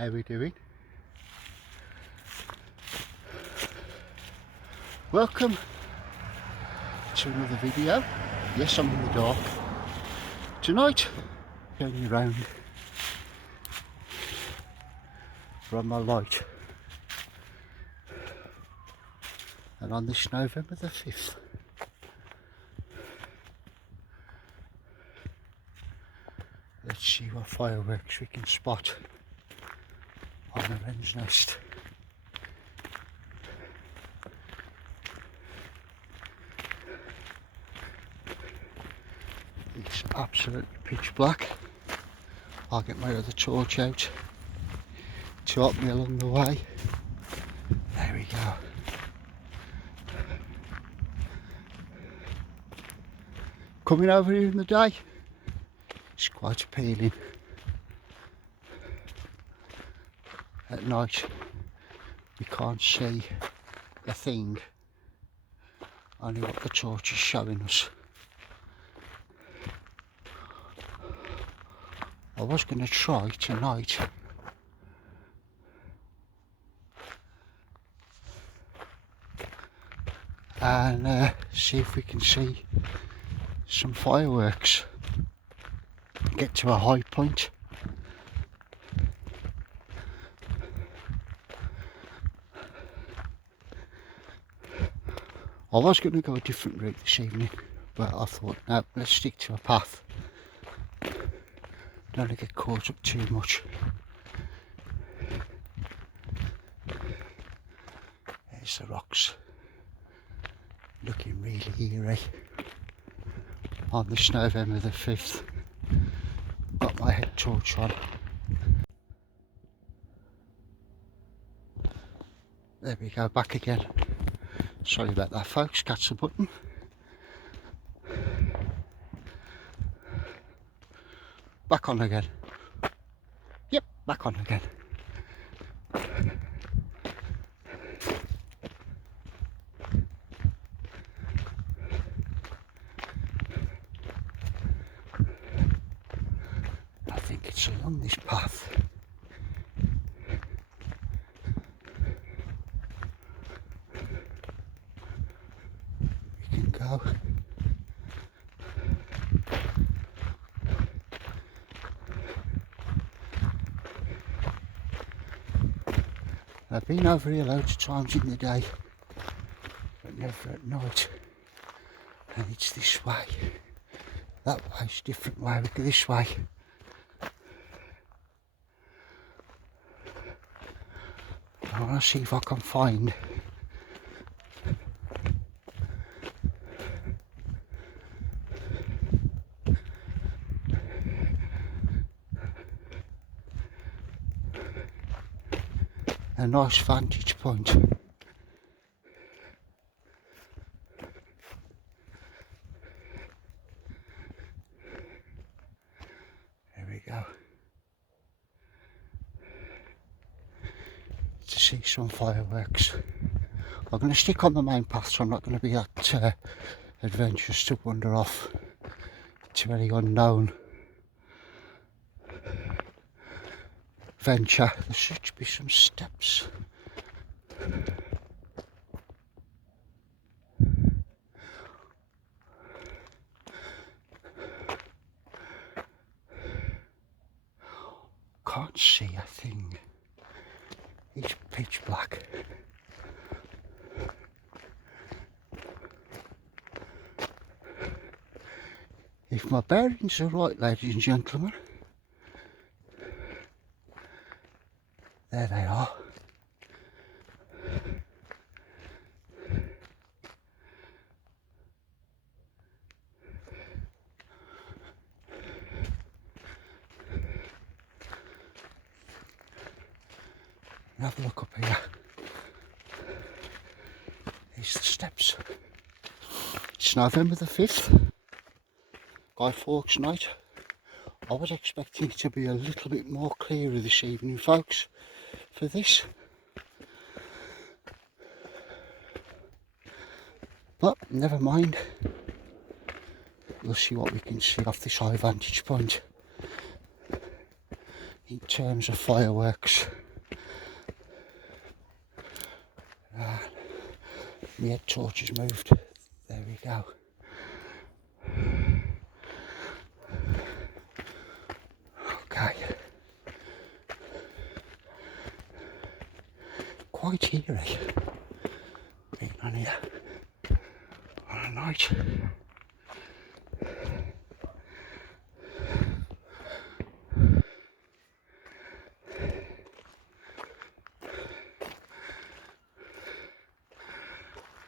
How we doing? Welcome to another video. Yes, I'm in the dark. Tonight, going around from my light. And on this November the 5th, let's see what fireworks we can spot on the wren's nest. It's absolutely pitch black. I'll get my other torch out to help me along the way. There we go. Coming over here in the day, it's quite appealing. At night, we can't see a thing, only what the torch is showing us. I was going to try tonight and see if we can see some fireworks, get to a high point. I was going to go a different route this evening, but I thought, no, let's stick to a path. Don't want to get caught up too much. There's the rocks, looking really eerie on this November the 5th. Got my head torch on. There we go, back again. Sorry about that, folks, catch the button. Back on again. Yep, back on again. I think it's along this path. We can go. I've been over here loads of times in the day, but never at night. And it's this way. That way's a different way. We go this way. I want to see if I can find a nice vantage point. There we go. To see some fireworks. I'm going to stick on the main path, so I'm not going to be that adventurous to wander off to any unknown venture. There should be some steps. Can't see a thing. It's pitch black. If my bearings are right, ladies and gentlemen, there they are. Have a look up here. Here's the steps. It's November the 5th, Guy Fawkes night. I was expecting it to be a little bit more clearer this evening, folks, for this. But never mind. We'll see what we can see off this high vantage point. in terms of fireworks. My head torch has moved. There we go. Okay. Quite eerie being on here on a night.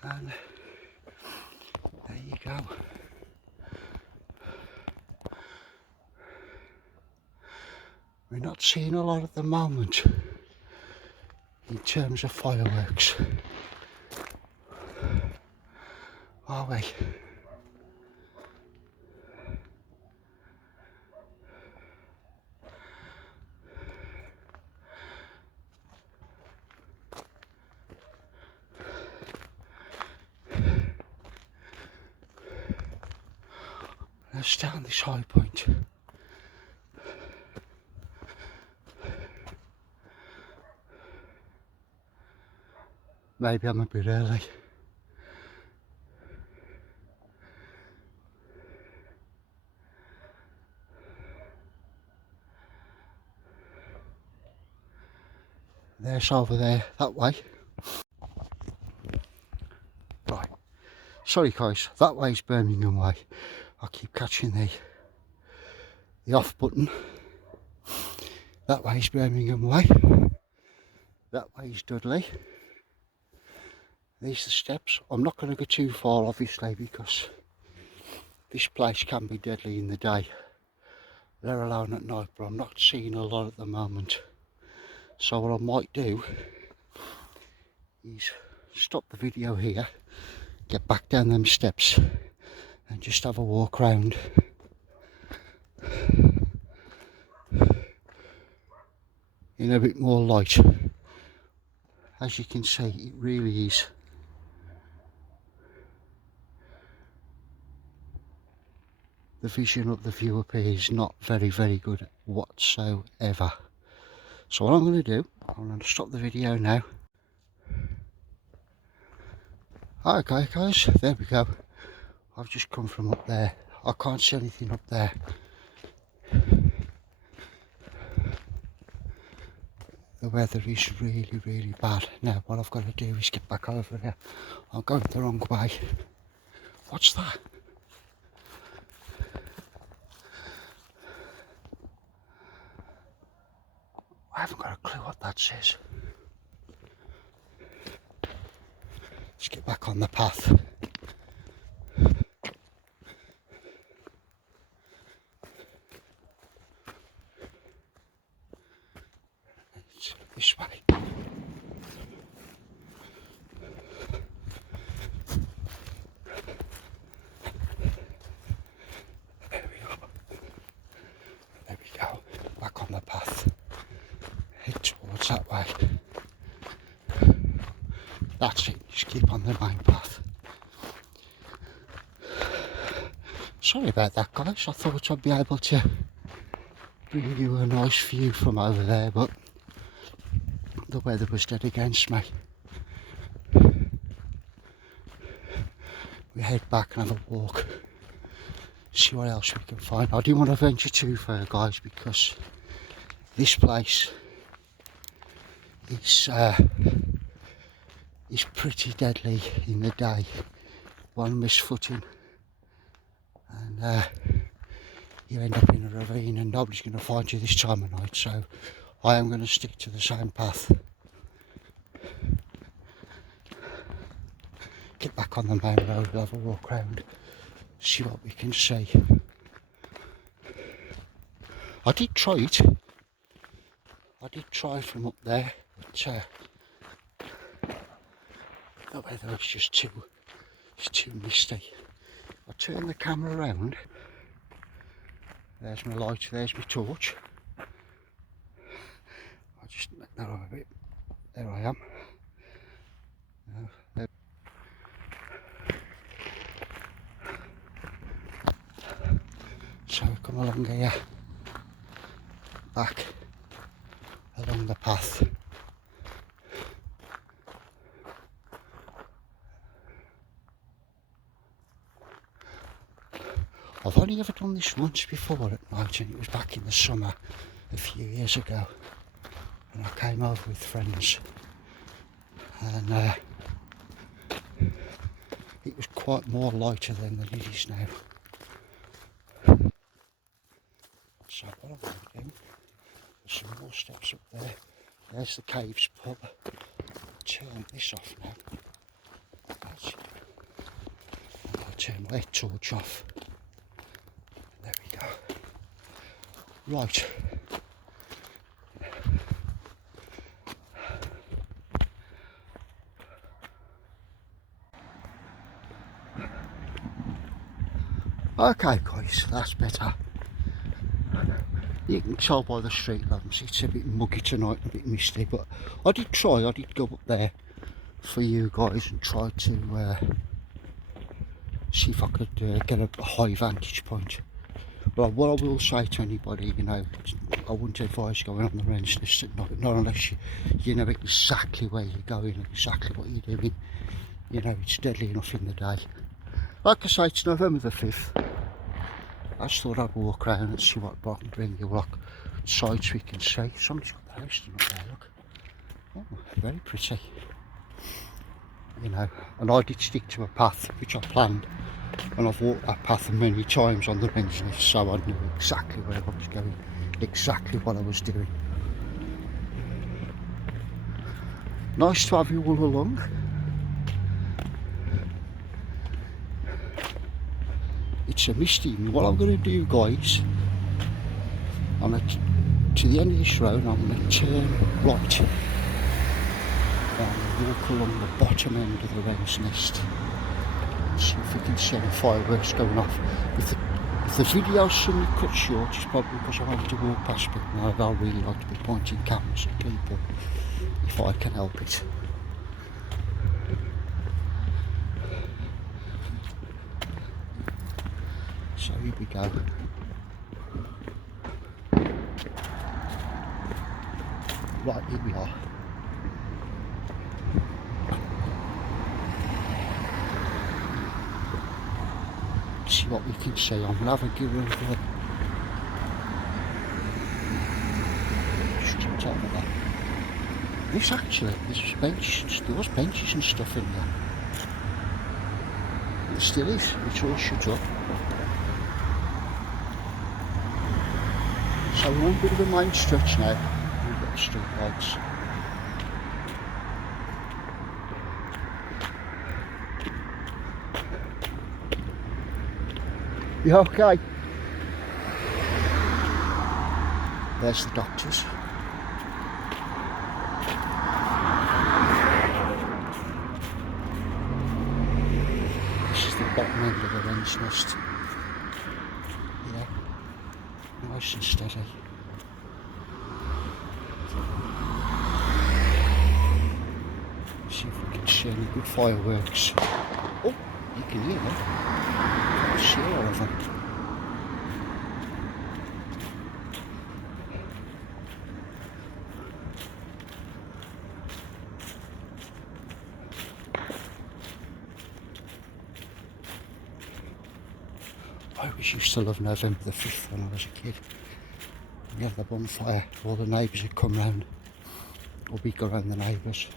And there you go. We're not seeing a lot at the moment in terms of fireworks, are we? Let's down this high point. Maybe I'm a bit early. There's over there, that way. Right. Sorry guys, that way's Birmingham way. I keep catching the off button. That way's Birmingham way. That way's Dudley. These are the steps. I'm not going to go too far obviously because this place can be deadly in the day, let alone at night, but I'm not seeing a lot at the moment. So what I might do is stop the video here, get back down them steps and just have a walk round. In a bit more light. As you can see, it really is the vision of the view up here is not very good whatsoever. So what I'm going to do, I'm going to stop the video now. Okay guys, there we go. I've just come from up there. I can't see anything up there. The weather is really bad. Now what I've got to do is get back over there. I'm going the wrong way. What's that? I haven't got a clue what that says. Let's get back on the path. It's this way. There we go. There we go. Back on the path. Head towards that way. That's it, just keep on the main path. Sorry about that guys, I thought I'd be able to bring you a nice view from over there, but the weather was dead against me. We head back and have a walk, see what else we can find. I didn't want to venture too far guys because this place is pretty deadly in the day. One misfooting and you end up in a ravine and nobody's going to find you this time of night, so I am going to stick to the same path. Get back on the main road, we'll have a walk round, see what we can see. I did try it. I did try from up there, but the weather was just too misty. I turn the camera around. There's my light, there's my torch. I'll just make that up a bit. There I am. There. So we come along here, back along the path. I've only ever done this once before at night, and it was back in the summer a few years ago, and I came over with friends, and it was quite more lighter then than it is now. So what I'm going to do, there's some more steps up there. There's the Caves pub. Turn this off now. That's it. And I'll turn my torch off. There we go. Right. Okay guys, that's better. You can tell by the street lamps it's a bit muggy tonight, a bit misty, but I did go up there for you guys and try to see if I could get a high vantage point. But what I will say to anybody, you know, I wouldn't advise going on the wrench list at night, not unless you know exactly where you're going and exactly what you're doing. You know, it's deadly enough in the day. Like I say, it's November the 5th. I just thought I'd walk around and see what I can bring you, what sights we can see. Somebody's got the house done up there, look. Oh, very pretty. You know, and I did stick to a path which I planned, and I've walked that path many times on the wrench list, so I knew exactly where I was going, exactly what I was doing. Nice to have you all along. It's a misty evening. What I'm going to do, guys, to the end of this road, I'm going to turn right and walk along the bottom end of the wren's nest. See if we can see any fireworks going off. If the video's suddenly cut short, it's probably because I wanted to walk past people, and I don't really like to be pointing cameras at people if I can help it. So here we go. Right, here we are. See what we can see. I'm going to have a give of just on top of that. This actually, there was benches and stuff in there. There still is, it's all shut up. So we're on a bit of a main stretch now. We've got the street lights. You okay? There's the doctors. This is the bottom end of the wren's nest. Yeah, nice and steady. See if we can see any good fireworks. Oh, you can hear them. I see all of them. I always used to love November the 5th when I was a kid. We had the bonfire, all the neighbours would come round, or we'd go round the neighbours.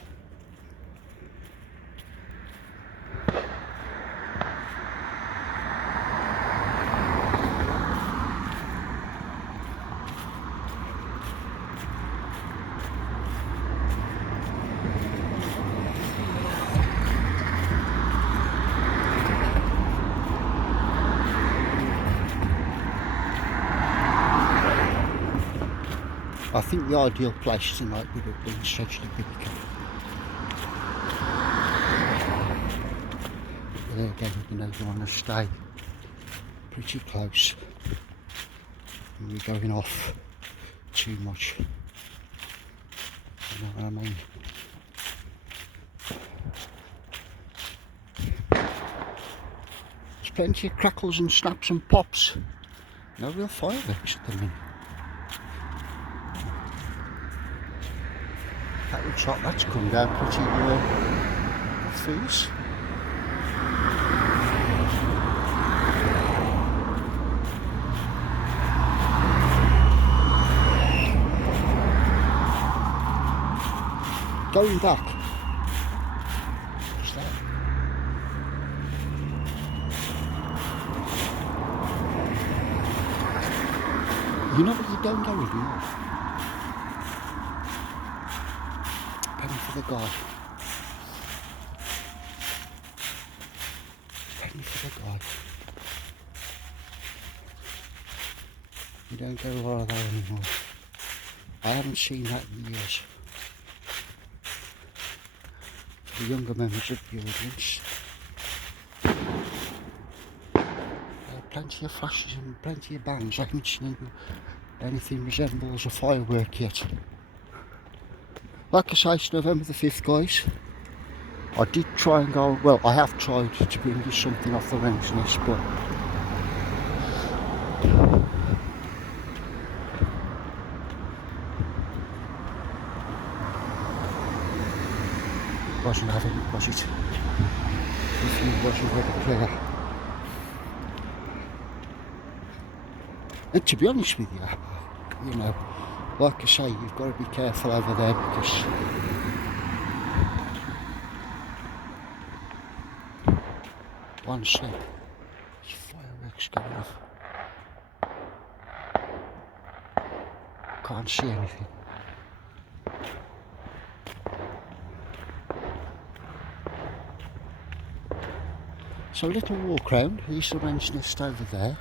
I think the ideal place tonight would have been Stretchley Beacon. But there again, you know, you want to stay pretty close. And you're going off too much. You know what I mean? There's plenty of crackles and snaps and pops. No real fireworks at the minute. That looks like that's come down pretty fierce. Going back. What's that? You know what you don't go with, do you? Penny for the guy. Penny for the guy. You don't go like that anymore. I haven't seen that in years. For the younger members of the audience. Plenty of flashes and plenty of bangs. I haven't seen anything resembles a firework yet. Like I say, it's November the 5th, guys. I did try and go, well, I have tried to bring you something off the wrench list, but wasn't having it, was it? If you wasn't very clear. And to be honest with you, you know, like I say, you've got to be careful over there because one slip, there's fireworks going off. Can't see anything. So a little walk round, here's the wren's nest over there.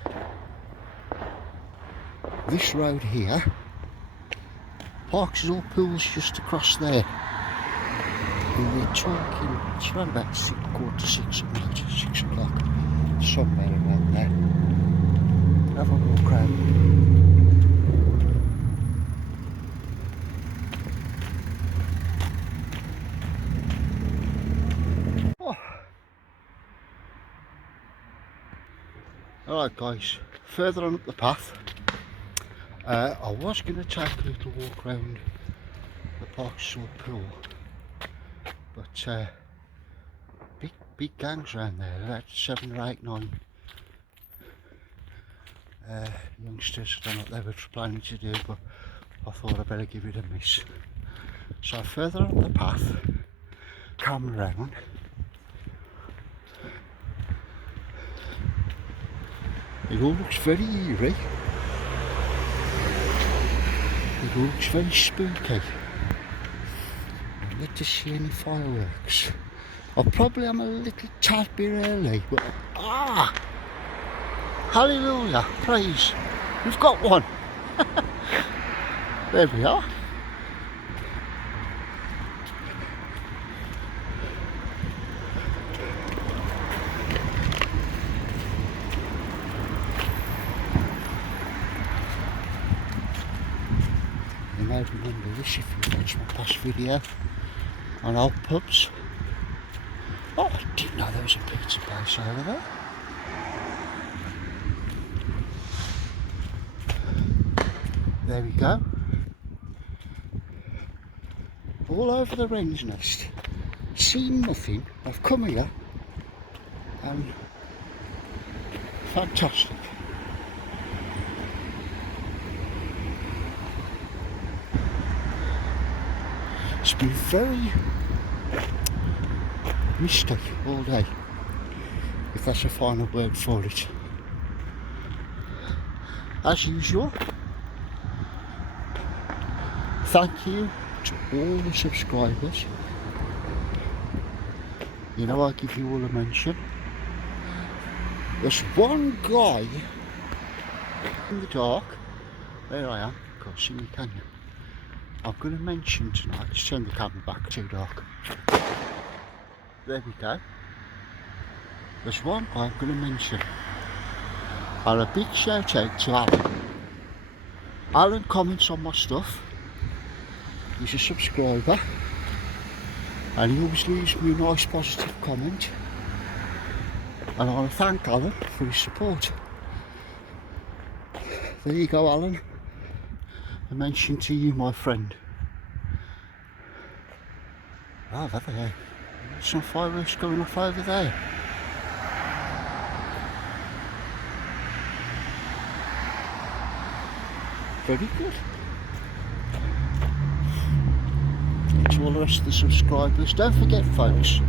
This road here, Parks' all pools just across there. And we're talking, it's around about 5:45 at night, 6 o'clock, somewhere around there. Have a walk round. Oh. Alright guys, further on up the path, I was going to take a little walk round the Parks' pool, but big gangs around there, about 7 or 8, 9 youngsters. I don't know what they were planning to do, but I thought I'd better give it a miss. So further up the path, come round, it all looks very eerie, it all looks very spooky. I'd like to see any fireworks. I probably am a little tad bit early, but hallelujah, praise, we've got one. There we are. You may remember this if you watched my past video on old pubs. Oh, I didn't know there was a pizza place over there. There we go. All over the wren's nest. Seen nothing. I've come here and fantastic. It's been very misty all day, if that's a final word for it. As usual, thank you to all the subscribers. You know I give you all a mention. There's one guy in the dark. There I am, can't see me, can you? I'm going to mention tonight, let's turn the camera back, too dark. There we go. There's one I'm going to mention. And a big shout out to Alan. Alan comments on my stuff. He's a subscriber. And he always leaves me a nice positive comment. And I want to thank Alan for his support. There you go, Alan. I mentioned to you, my friend. Oh, there. Some fireworks going off over there. Very good. And to all the rest of the subscribers, don't forget folks,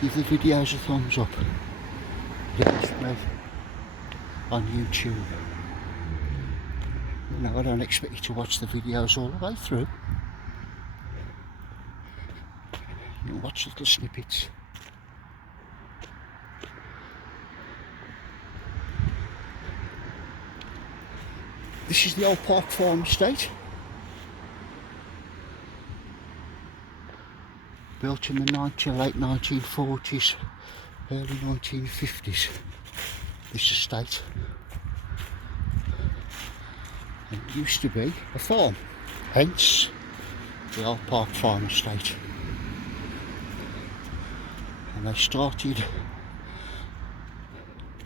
give the videos a thumbs up. Yes, me on YouTube. You know, I don't expect you to watch the videos all the way through. You can watch little snippets. This is the old Park Farm estate. Built in the late 1940s, early 1950s. This estate. And it used to be a farm, hence the old Park Farm estate. And they started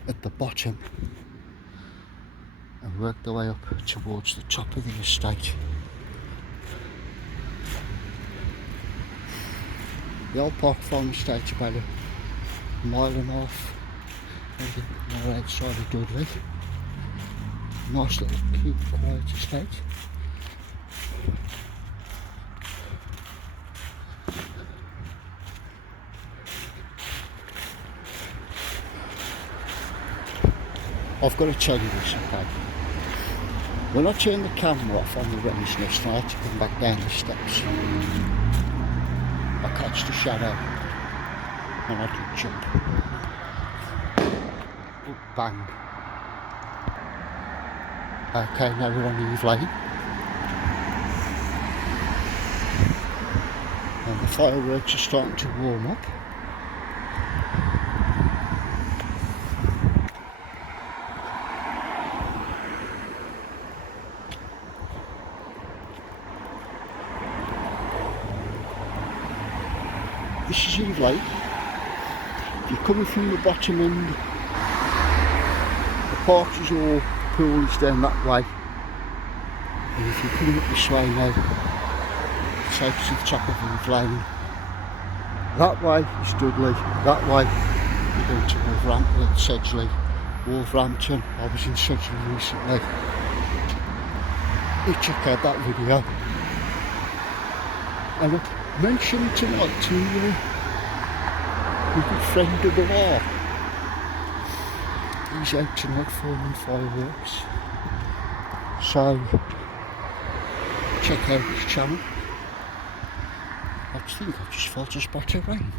at the bottom and worked their way up towards the top of the estate. The old Park Farm estate's about a mile and a half outside of Dudley. Nice little cute quiet estate. I've got to tell you this, okay? When I turned the camera off on the wren's nest, I had to come back down the steps. I catched a shadow and I did jump. Oh, bang. Okay, now we're on Eve Lane. And the fireworks are starting to warm up. This is Eve Lane. If you're coming from the bottom end, the Partridge or pool is down that way. And if you're coming up this way now, it takes you to the top of Eve Lane. That way is Dudley, that way you're going to Wolverhampton, Sedgley, Wolverhampton. I was in Sedgley recently. You check out that video. And I mentioned tonight to a good friend of the war. He's out tonight filming fireworks. So check out his channel. I think I just felt a spot of rain.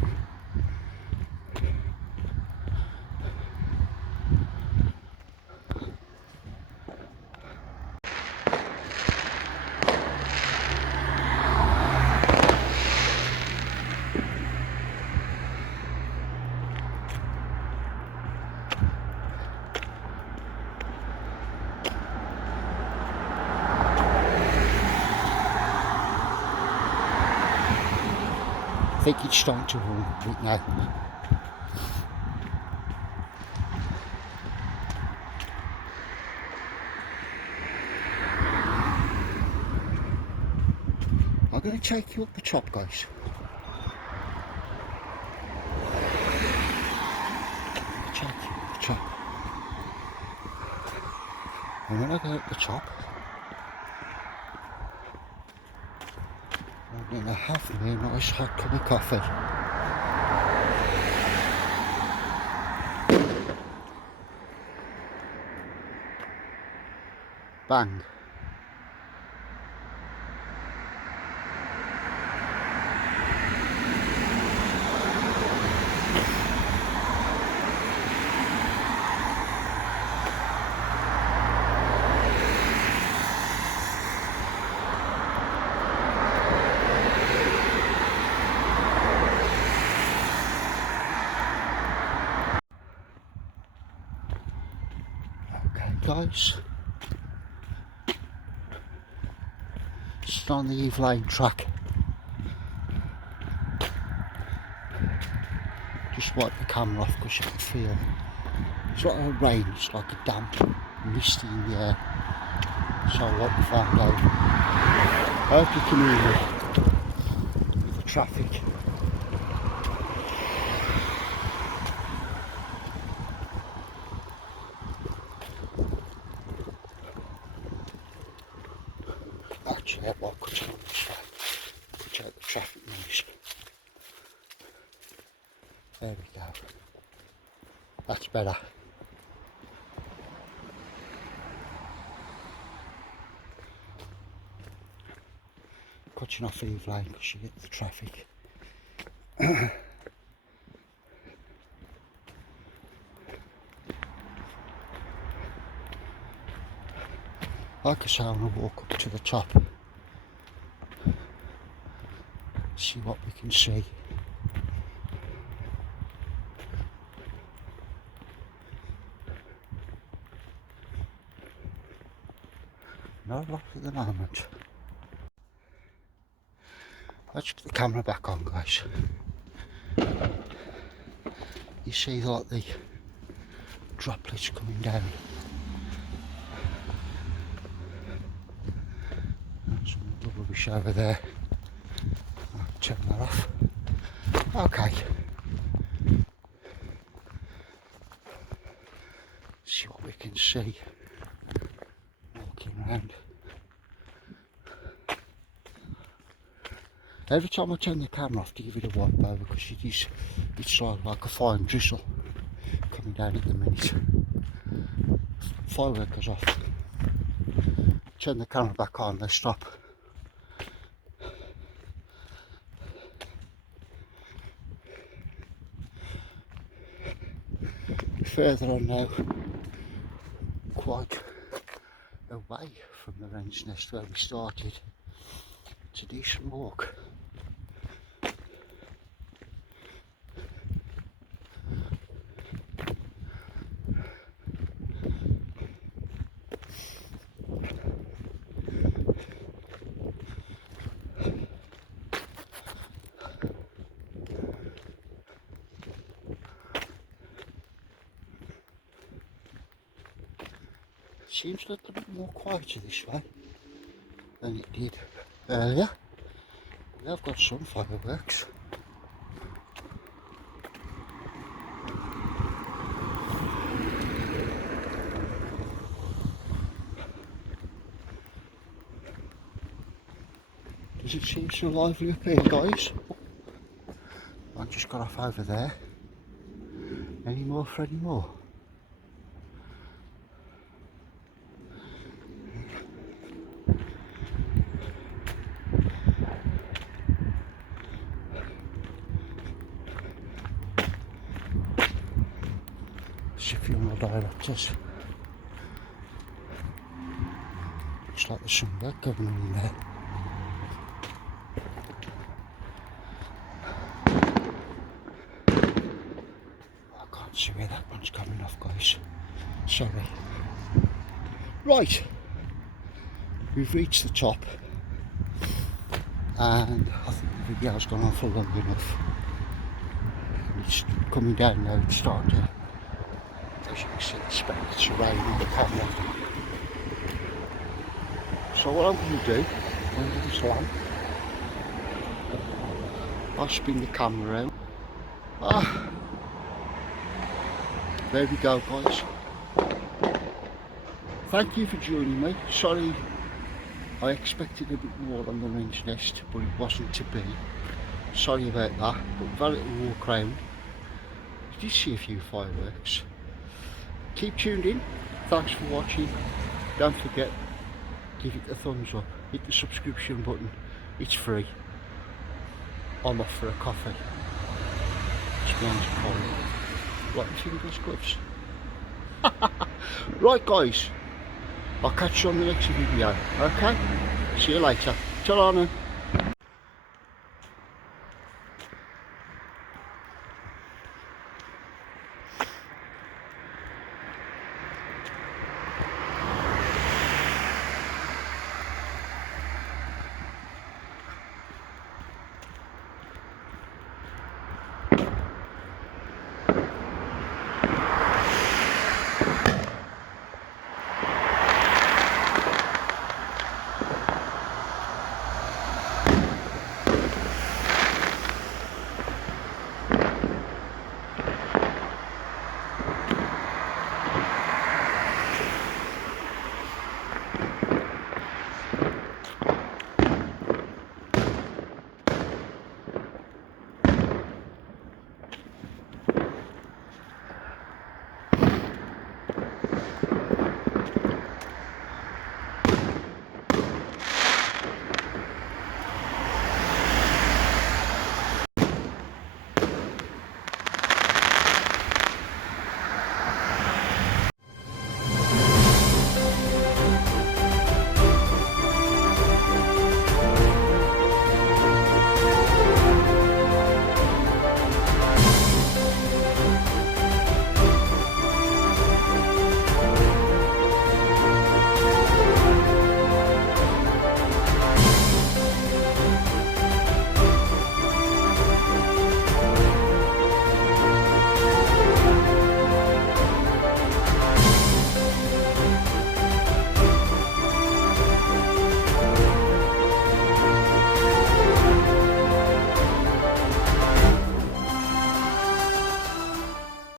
I think it's starting to warm a bit now. I'm going to take you up the top, guys. Take you up the top. And when I go up the top, I'm going to have me a nice hot cup of coffee. Bang. Guys, just on the Eve Lane track. Just wipe the camera off because you can feel it's like a rain, it's like a damp, misty in the air. So I wipe the fan down. I hope you can hear me. traffic. Actually, I might cut on this way. Cut out the traffic noise. There we go. That's better. Cutting off Eve Lane because you get the traffic. Like I say, I'm going to walk up to the top, see what we can see. No luck at the moment. Let's put the camera back on, guys. You see like the droplets coming down. Some rubbish over there. I'll turn that off. Okay. See what we can see. Walking around. Every time I turn the camera off to give it a wipe over, because it's like a fine drizzle coming down at the minute. Firework goes off. Turn the camera back on, they stop. Further on now, quite away from the wren's nest where we started. It's a decent walk. Seems a little bit more quieter this way than it did earlier. We have got some fireworks. Does it seem so lively up here, guys? I just got off over there. Any more for any more? Funeral directors. Looks like there's some work going on in there. I can't see where that one's coming off, guys. Sorry. Right, we've reached the top, and I think the video's gone on for long enough. And it's coming down now. It's starting to, as you can see, it's rain in the camera. So what I'm going to do, under this lamp, I'll spin the camera out. There we go, guys. Thank you for joining me. Sorry, I expected a bit more on the wren's nest, but it wasn't to be. Sorry about that, but we've had a little walk around. You did see a few fireworks. Keep tuned in. Thanks for watching. Don't forget, give it a thumbs up. Hit the subscription button. It's free. I'm off for a coffee. It's going to cold. Right, fingers gloves. Right, guys. I'll catch you on the next video. Okay? See you later. Ta-ra now.